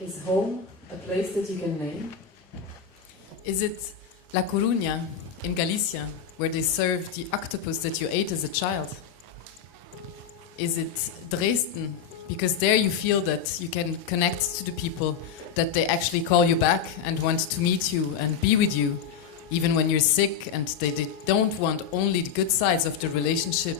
Is home a place that you can name? Is it La Coruña in Galicia, where they serve the octopus that you ate as a child? Is it Dresden, because there you feel that you can connect to the people, that they actually call you back and want to meet you and be with you, even when you're sick, and they don't want only the good sides of the relationship.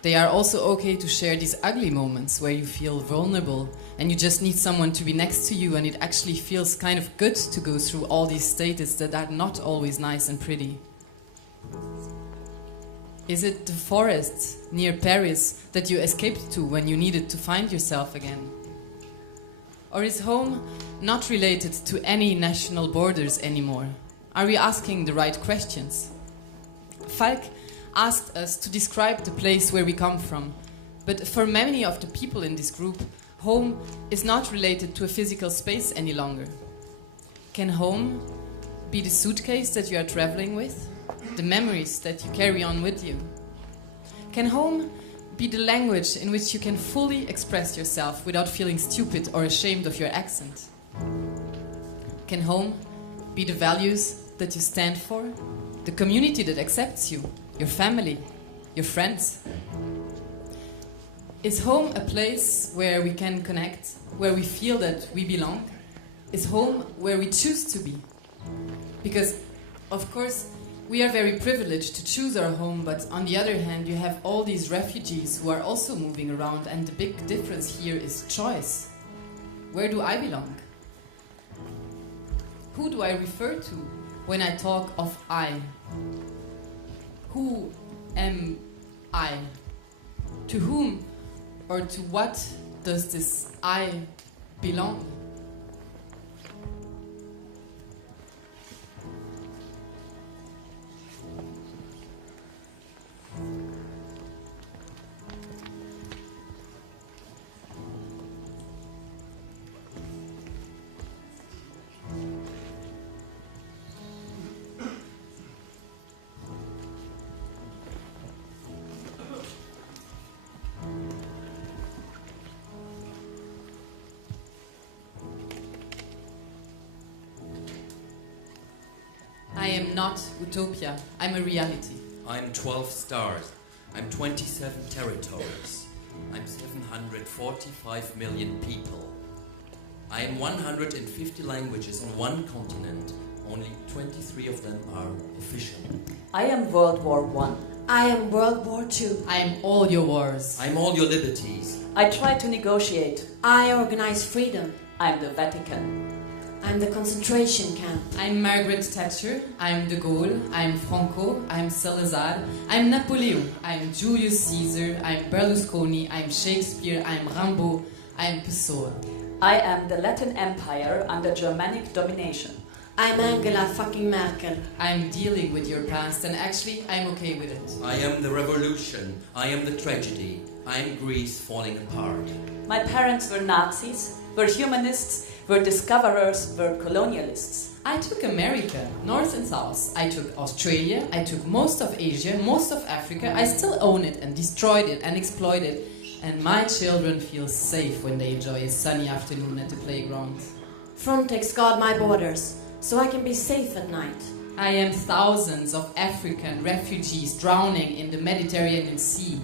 They are also okay to share these ugly moments where you feel vulnerable and you just need someone to be next to you, and it actually feels kind of good to go through all these stages that are not always nice and pretty. Is it the forest near Paris that you escaped to when you needed to find yourself again? Or is home not related to any national borders anymore? Are we asking the right questions? Falk asked us to describe the place where we come from, but for many of the people in this group, home is not related to a physical space any longer. Can home be the suitcase that you are traveling with? The memories that you carry on with you? Can home be the language in which you can fully express yourself without feeling stupid or ashamed of your accent? Can home be the values that you stand for? The community that accepts you? Your family, your friends? Is home a place where we can connect, where we feel that we belong? Is home where we choose to be? Because, of course, we are very privileged to choose our home, but on the other hand, you have all these refugees who are also moving around, and the big difference here is choice. Where do I belong? Who do I refer to when I talk of I? Who am I? To whom or to what does this I belong? I am not utopia, I'm a reality. I'm 12 stars. I'm 27 territories. I'm 745 million people. I am 150 languages on one continent. Only 23 of them are official. I am World War I. I am World War II. I am all your wars. I'm all your liberties. I try to negotiate. I organize freedom. I'm the Vatican. I'm the concentration camp. I'm Margaret Thatcher, I'm de Gaulle, I'm Franco, I'm Salazar, I'm Napoleon, I'm Julius Caesar, I'm Berlusconi, I'm Shakespeare, I'm Rimbaud, I'm Pessoa. I am the Latin Empire under Germanic domination. I'm Angela fucking Merkel. I'm dealing with your past, and actually I'm okay with it. I am the revolution. I am the tragedy. I am Greece falling apart. My parents were Nazis, were humanists, were discoverers, were colonialists. I took America, North and South. I took Australia, I took most of Asia, most of Africa. I still own it and destroyed it and exploited it. And my children feel safe when they enjoy a sunny afternoon at the playground. Frontex guard my borders, so I can be safe at night. I am thousands of African refugees drowning in the Mediterranean Sea.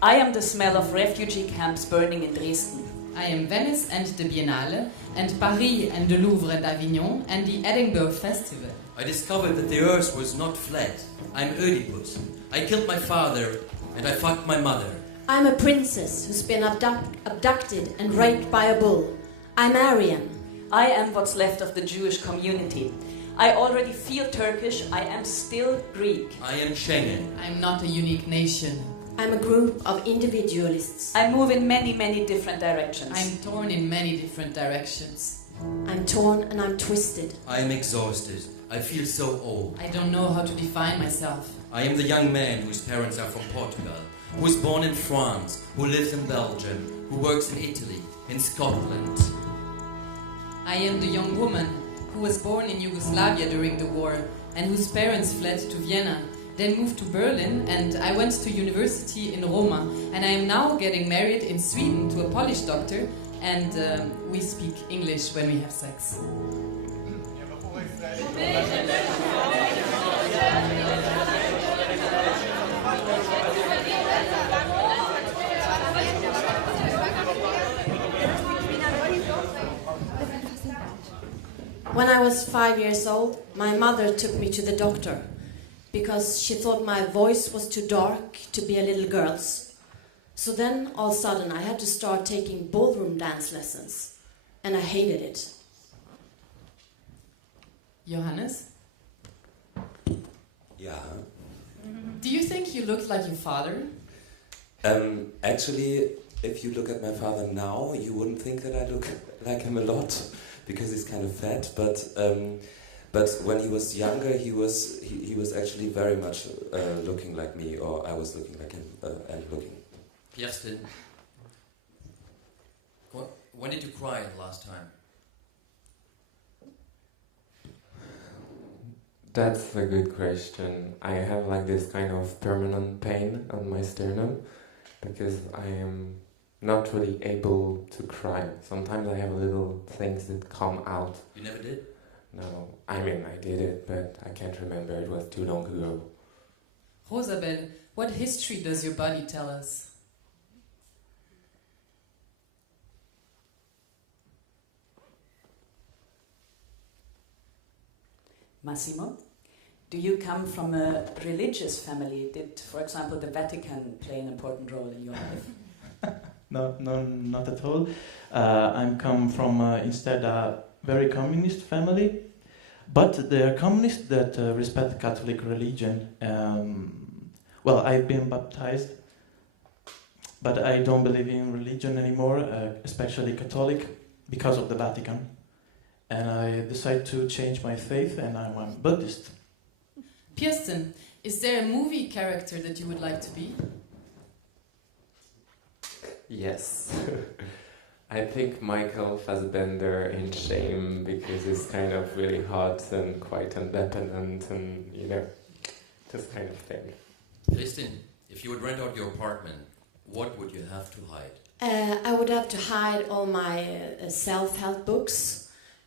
I am the smell of refugee camps burning in Dresden. I am Venice and the Biennale, and Paris and the Louvre and Avignon, and the Edinburgh Festival. I discovered that the earth was not flat. I'm Oedipus. I killed my father, and I fucked my mother. I'm a princess who's been abducted and raped by a bull. I'm Aryan. I am what's left of the Jewish community. I already feel Turkish. I am still Greek. I am Schengen. I'm not a unique nation. I'm a group of individualists. I move in many, many different directions. I'm torn in many different directions. I'm torn and I'm twisted. I am exhausted. I feel so old. I don't know how to define myself. I am the young man whose parents are from Portugal, who was born in France, who lives in Belgium, who works in Italy, in Scotland. I am the young woman who was born in Yugoslavia during the war and whose parents fled to Vienna, then moved to Berlin, and I went to university in Roma, and I am now getting married in Sweden to a Polish doctor, and we speak English when we have sex. When I was 5 years old, my mother took me to the doctor because she thought my voice was too dark to be a little girl's. So then, all of a sudden, I had to start taking ballroom dance lessons, and I hated it. Johannes, Yeah. do you think you looked like your father? Actually, if you look at my father now, you wouldn't think that I look like him a lot, because he's kind of fat. But when he was younger, he was actually very much looking like me, or I was looking like him and looking. Kirsten, when did you cry the last time? That's a good question. I have like this kind of permanent pain on my sternum because I am not really able to cry. Sometimes I have little things that come out. You never did? No, I mean I did it, but I can't remember. It was too long ago. Rosabelle, what history does your body tell us? Massimo, do you come from a religious family? Did, for example, the Vatican play an important role in your life? No, not at all. I come from instead a very communist family, but they are communists that respect Catholic religion. Well, I've been baptized, but I don't believe in religion anymore, especially Catholic, because of the Vatican. And I decided to change my faith, and I'm a Buddhist. Kirsten, is there a movie character that you would like to be? Yes. I think Michael Fassbender in Shame, because he's kind of really hot and quite independent and, you know, this kind of thing. Kristin, if you would rent out your apartment, what would you have to hide? I would have to hide all my self-help books,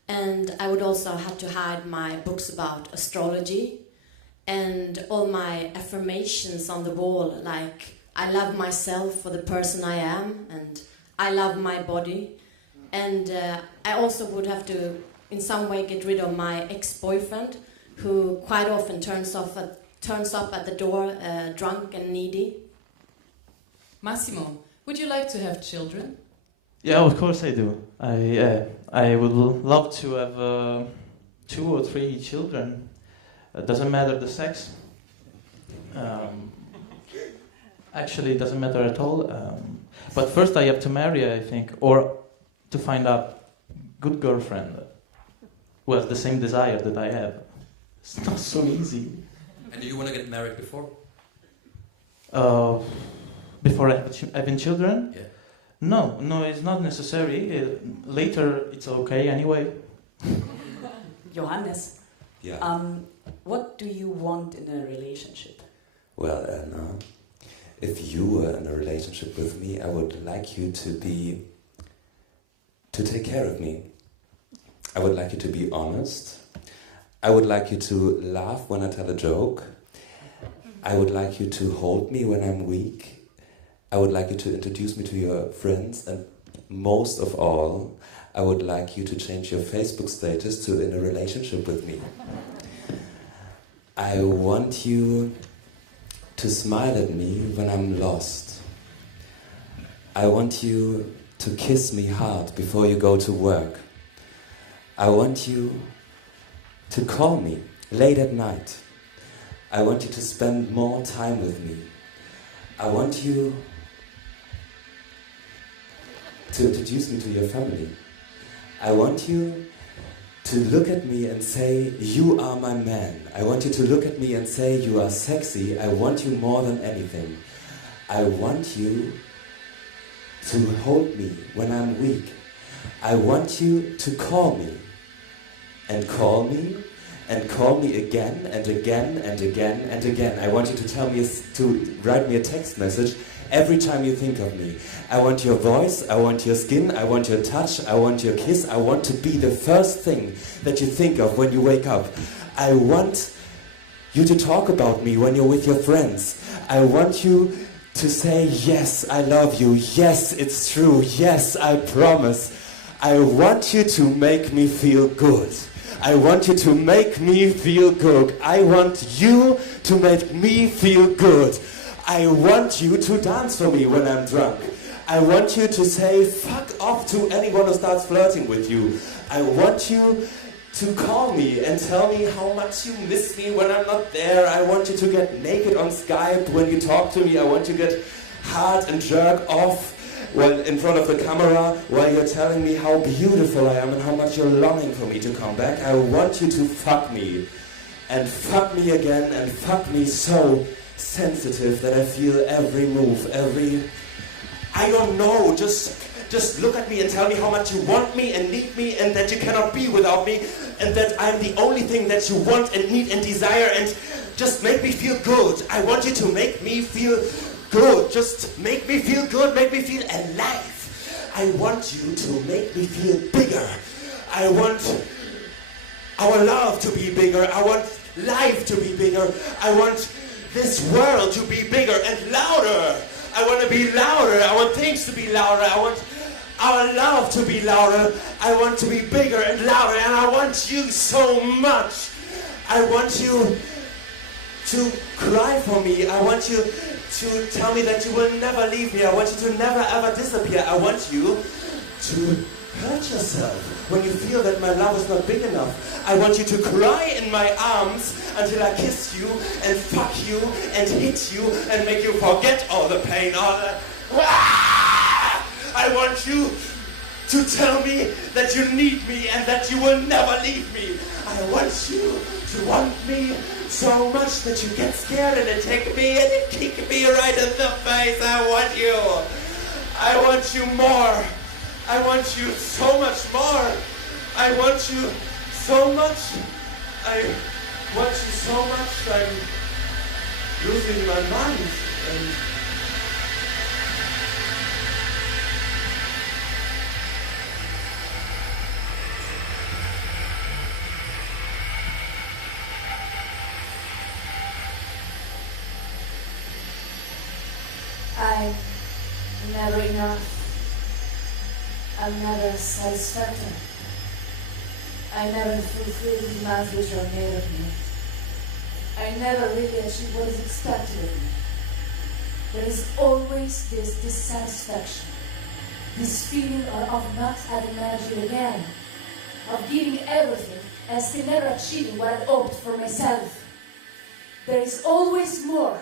and I would also have to hide my books about astrology and all my affirmations on the wall, like I love myself for the person I am, and I love my body. And I also would have to, in some way, get rid of my ex-boyfriend, who quite often turns up at the door, drunk and needy. Massimo, would you like to have children? Yeah, of course I do. I would love to have 2 or 3 children. It doesn't matter the sex. Actually, it doesn't matter at all. But first I have to marry, I think, or to find a good girlfriend who has the same desire that I have. It's not so easy. And do you want to get married before? Before having children? Yeah. No, it's not necessary. Later, it's okay anyway. Johannes, Yeah. what do you want in a relationship? Well, Anna, if you were in a relationship with me, I would like you to take care of me. I would like you to be honest. I would like you to laugh when I tell a joke. I would like you to hold me when I'm weak. I would like you to introduce me to your friends, and most of all, I would like you to change your Facebook status to in a relationship with me. I want you to smile at me when I'm lost. I want you to kiss me hard before you go to work. I want you to call me late at night. I want you to spend more time with me. I want you to introduce me to your family. I want you to look at me and say, you are my man. I want you to look at me and say, you are sexy. I want you more than anything. I want you to hold me when I'm weak. I want you to call me and call me and call me again and again and again and again. I want you to tell me, to write me a text message every time you think of me. I want your voice, I want your skin, I want your touch, I want your kiss. I want to be the first thing that you think of when you wake up. I want you to talk about me when you're with your friends. I want you to say, yes, I love you, yes, it's true, yes, I promise. I want you to make me feel good. I want you to make me feel good. I want you to make me feel good. I want you to dance for me when I'm drunk. I want you to say fuck off to anyone who starts flirting with you. I want you to call me and tell me how much you miss me when I'm not there. I want you to get naked on Skype when you talk to me. I want you to get hard and jerk off while in front of the camera while you're telling me how beautiful I am and how much you're longing for me to come back. I want you to fuck me. And fuck me again and fuck me so sensitive that I feel every move, I don't know, just look at me and tell me how much you want me and need me and that you cannot be without me and that I'm the only thing that you want and need and desire, and just make me feel good. I want you to make me feel good. Just make me feel good, make me feel alive. I want you to make me feel bigger. I want our love to be bigger. I want life to be bigger. I want this world to be bigger and louder. I want to be louder. I want things to be louder. I want our love to be louder. I want to be bigger and louder. And I want you so much. I want you to cry for me. I want you to tell me that you will never leave me. I want you to never ever disappear. I want you to hurt yourself when you feel that my love is not big enough. I want you to cry in my arms until I kiss you and fuck you and hit you and make you forget all the pain, all the... I want you to tell me that you need me and that you will never leave me. I want you to want me so much that you get scared and attack me and kick me right in the face. I want you. I want you more. I want you so much more. I want you so much. I want you so much. I'm losing my mind. And I'm never enough. I'm never satisfactory. I never fulfill the demands which are made of me. I never really achieve what is expected of me. There is always this dissatisfaction, this feeling of not having managed it again, of giving everything and still never achieving what I hoped for myself. There is always more.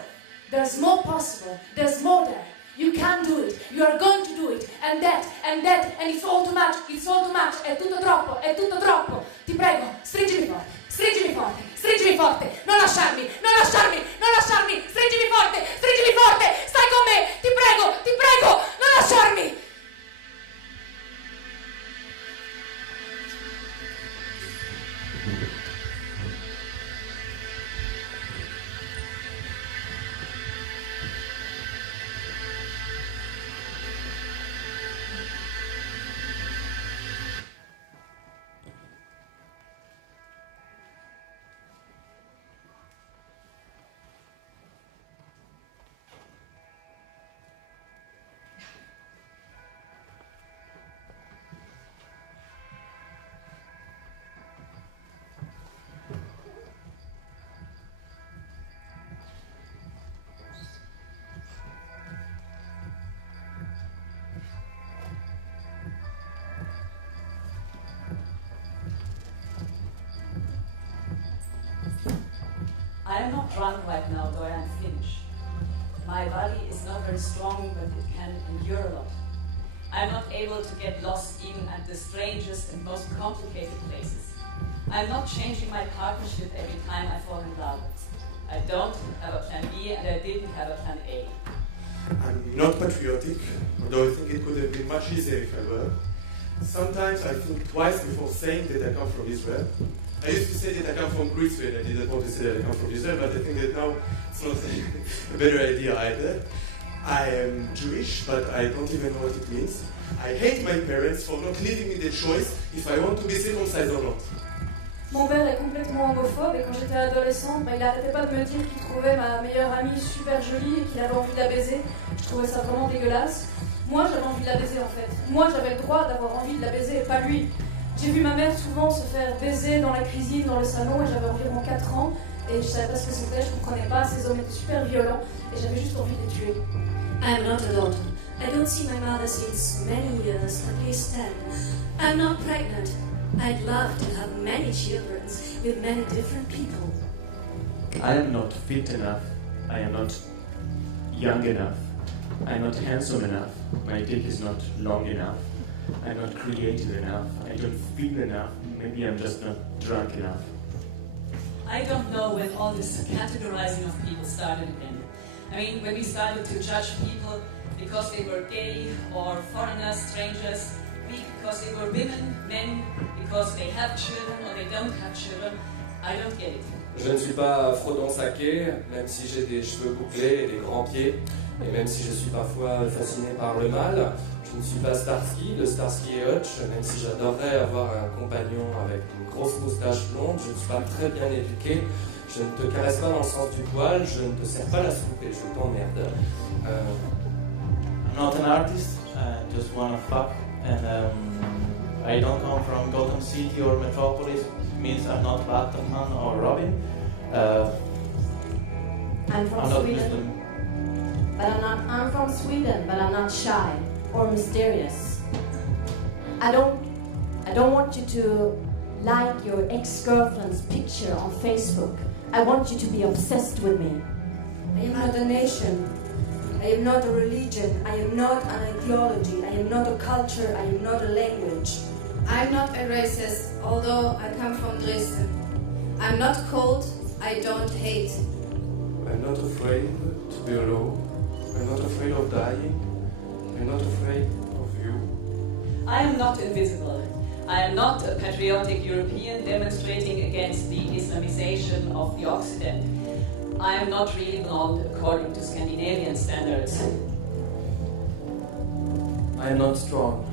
There's more possible. There's more there. You can do it, you are going to do it, and that, and it's all too much, è tutto troppo. Ti prego, stringimi forte, non lasciarmi, stringimi forte, stai con me, ti prego, non lasciarmi. I am not drunk right now, though I am finished. My body is not very strong, but it can endure a lot. I am not able to get lost even at the strangest and most complicated places. I am not changing my partnership every time I fall in love. I don't have a plan B, and I didn't have a plan A. I'm not patriotic, although I think it could have been much easier if I were. Sometimes I think twice before saying that I come from Israel. I used to say that I come from Greece when I didn't want to say that I come from Israel, but I think that now it's not a better idea either. I am Jewish, but I don't even know what it means. I hate my parents for not leaving me the choice if I want to be circumcised or not. Mon père est complètement homophobe et quand j'étais adolescente, il n'arrêtait pas de me dire qu'il trouvait ma meilleure amie super jolie et qu'il avait envie de la baiser. Je trouvais ça vraiment dégueulasse. Moi, j'avais envie de la baiser en fait. Moi, j'avais le droit d'avoir envie de la baiser et pas lui. J'ai vu ma mère souvent se faire baiser dans la cuisine, dans le salon et j'avais environ 4 ans et je savais pas ce que c'était, je comprenais pas. Ces hommes étaient super violents et j'avais juste envie de les tuer. I'm not a daughter. I don't see my mother since many years, at least 10. I'm not pregnant. I'd love to have many children with many different people. I am not fit enough. I am not young enough. I'm not handsome enough. My dick is not long enough. I'm not creative enough. I don't feel enough. Maybe I'm just not drunk enough. I don't know when all this categorizing of people started again. I mean, when we started to judge people because they were gay or foreigners, strangers, because they were women, men, because they have children or they don't have children, I don't get it. Je ne suis pas Frodon Saké, même si j'ai des cheveux bouclés et des grands pieds, et même si je suis parfois fasciné par le mal. Je ne suis pas Starsky, de Starsky et Hutch, même si j'adorerais avoir un compagnon avec une grosse moustache blonde. Je ne suis pas très bien éduqué, je ne te caresse pas dans le sens du poil, je ne te sers pas la soupe et je t'emmerde. I'm not an artist, I just wanna fuck, and I don't come from Gotham City or Metropolis. It means I'm not Batman or Robin. I'm from Sweden, but I'm from Sweden, but I'm not shy or mysterious. I don't want you to like your ex-girlfriend's picture on Facebook. I want you to be obsessed with me. I am not a nation. I am not a religion. I am not an ideology. I am not a culture. I am not a language. I'm not a racist, although I come from Dresden. I'm not cold. I don't hate. I'm not afraid to be alone. I'm not afraid of dying. I'm not afraid of you. I am not invisible. I am not a patriotic European demonstrating against the Islamization of the Occident. I am not really blonde according to Scandinavian standards. I am not strong.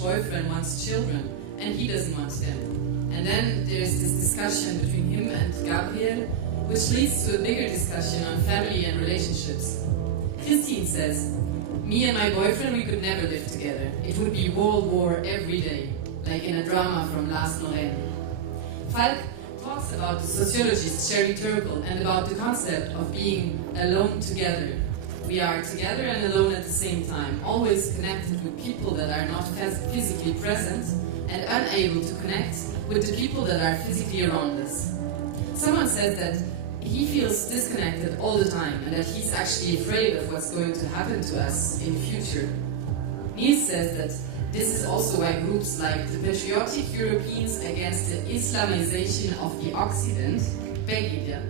Boyfriend wants children and he doesn't want them. And then there's this discussion between him and Gabriel, which leads to a bigger discussion on family and relationships. Christine says, me and my boyfriend, we could never live together. It would be World War every day, like in a drama from Lars Norén. Falk talks about the sociologist Sherry Turkle and about the concept of being alone together. We are together and alone at the same time, always connected with people that are not physically present and unable to connect with the people that are physically around us. Someone said that he feels disconnected all the time and that he's actually afraid of what's going to happen to us in the future. Niels says that this is also why groups like the Patriotic Europeans Against the Islamization of the Occident, PEGIDA,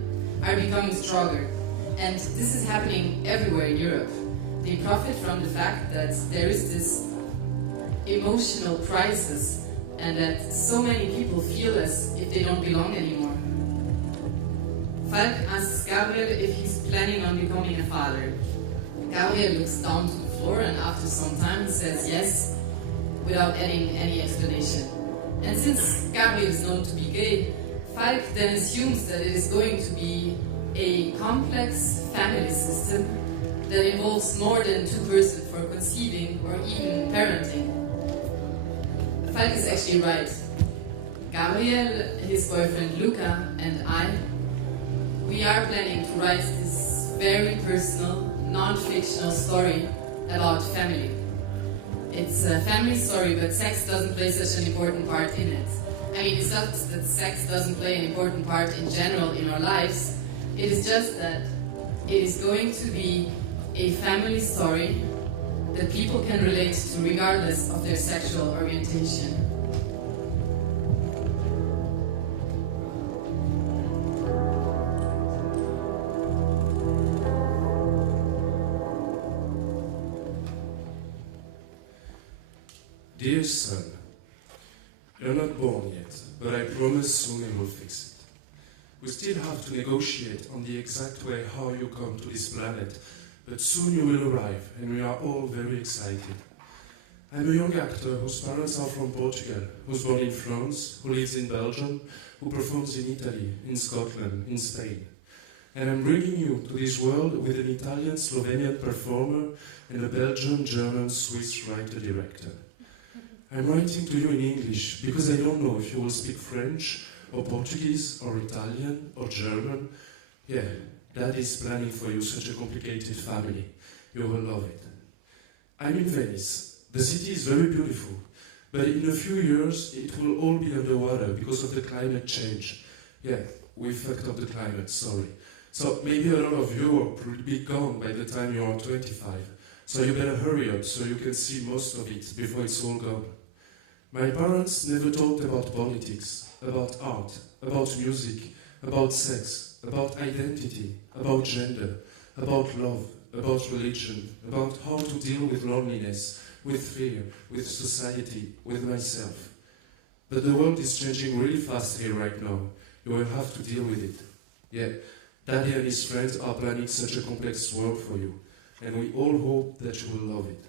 are becoming stronger. And this is happening everywhere in Europe. They profit from the fact that there is this emotional crisis and that so many people feel as if they don't belong anymore. Falk asks Gabriel if he's planning on becoming a father. Gabriel looks down to the floor and after some time he says yes, without adding any explanation. And since Gabriel is known to be gay, Falk then assumes that it is going to be a complex family system that involves more than two persons for conceiving or even parenting. Falk is actually right. Gabriel, his boyfriend Luca, and I, we are planning to write this very personal, non-fictional story about family. It's a family story, but sex doesn't play such an important part in it. I mean, it's not that sex doesn't play an important part in general in our lives. It is just that it is going to be a family story that people can relate to regardless of their sexual orientation. Dear son, you're not born yet, but I promise soon I will fix it. We still have to negotiate on the exact way how you come to this planet, but soon you will arrive, and we are all very excited. I'm a young actor whose parents are from Portugal, who's born in France, who lives in Belgium, who performs in Italy, in Scotland, in Spain. And I'm bringing you to this world with an Italian-Slovenian performer and a Belgian-German-Swiss writer-director. I'm writing to you in English because I don't know if you will speak French or Portuguese or Italian or German. Yeah, Dad is planning for you such a complicated family. You will love it. I'm in Venice. The city is very beautiful, but in a few years it will all be underwater because of the climate change. Yeah, we fucked up the climate, sorry. So maybe a lot of you will be gone by the time you are 25. So you better hurry up so you can see most of it before it's all gone. My parents never talked about politics, about art, about music, about sex, about identity, about gender, about love, about religion, about how to deal with loneliness, with fear, with society, with myself. But the world is changing really fast here right now. You will have to deal with it. Yeah, Daddy and his friends are planning such a complex world for you, and we all hope that you will love it.